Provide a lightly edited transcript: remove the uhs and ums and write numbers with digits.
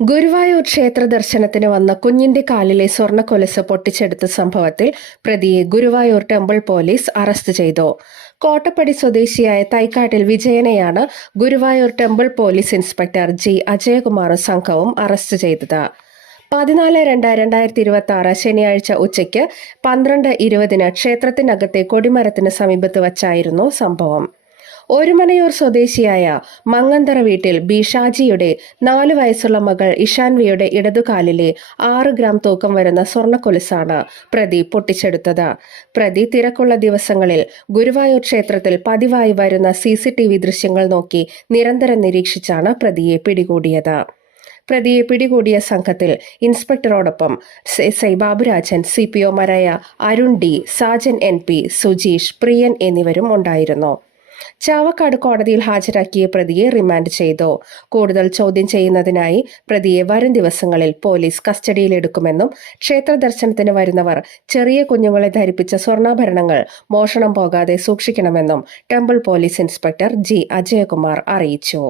ഗുരുവായൂർ ക്ഷേത്ര ദർശനത്തിന് വന്ന കുഞ്ഞിന്റെ കാലിലെ സ്വർണ്ണക്കൊലുസ് പൊട്ടിച്ചെടുത്ത സംഭവത്തിൽ പ്രതിയെ ഗുരുവായൂർ ടെമ്പിൾ പോലീസ് അറസ്റ്റ് ചെയ്തു. കോട്ടപ്പടി സ്വദേശിയായ തൈക്കാട്ടിൽ വിജയനെയാണ് Guruvayur temple police inspector G അജയകുമാറും സംഘവും അറസ്റ്റ് ചെയ്തത്. 14/2/2026 ശനിയാഴ്ച ഉച്ചയ്ക്ക് 12:20 ക്ഷേത്രത്തിനകത്തെ കൊടിമരത്തിന് സമീപത്ത് വച്ചായിരുന്നു സംഭവം. ഒരുമനയൂർ സ്വദേശിയായ മങ്ങന്തറ വീട്ടിൽ ബി ഷാജിയുടെ 4 വയസ്സുള്ള മകൾ ഇഷാൻവിയുടെ ഇടതുകാലിലെ 6 ഗ്രാം തൂക്കം വരുന്ന സ്വർണ്ണക്കൊലുസാണ് പ്രതി പൊട്ടിച്ചെടുത്തത്. പ്രതി തിരക്കുള്ള ദിവസങ്ങളിൽ ഗുരുവായൂർ ക്ഷേത്രത്തിൽ പതിവായി വരുന്ന CCTV ദൃശ്യങ്ങൾ നോക്കി നിരന്തരം നിരീക്ഷിച്ചാണ് പ്രതിയെ പിടികൂടിയത്. പ്രതിയെ പിടികൂടിയ സംഘത്തിൽ ഇൻസ്പെക്ടറോടൊപ്പം SI Baburajan, CPO മരയ Arun D, Sajan NP, Sujeesh, പ്രിയൻ എന്നിവരും ഉണ്ടായിരുന്നു. ചാവക്കാട് കോടതിയിൽ ഹാജരാക്കിയ പ്രതിയെ റിമാൻഡ് ചെയ്തു. കൂടുതൽ ചോദ്യം ചെയ്യുന്നതിനായി പ്രതിയെ വരും ദിവസങ്ങളിൽ പോലീസ് കസ്റ്റഡിയിലെടുക്കുമെന്നും ക്ഷേത്ര ദർശനത്തിന് വരുന്നവർ ചെറിയ കുഞ്ഞുങ്ങളെ ധരിപ്പിച്ച സ്വർണ്ണാഭരണങ്ങൾ മോഷണം പോകാതെ സൂക്ഷിക്കണമെന്നും ടെമ്പിൾ പോലീസ് ഇൻസ്പെക്ടർ ജി അജയകുമാർ അറിയിച്ചു.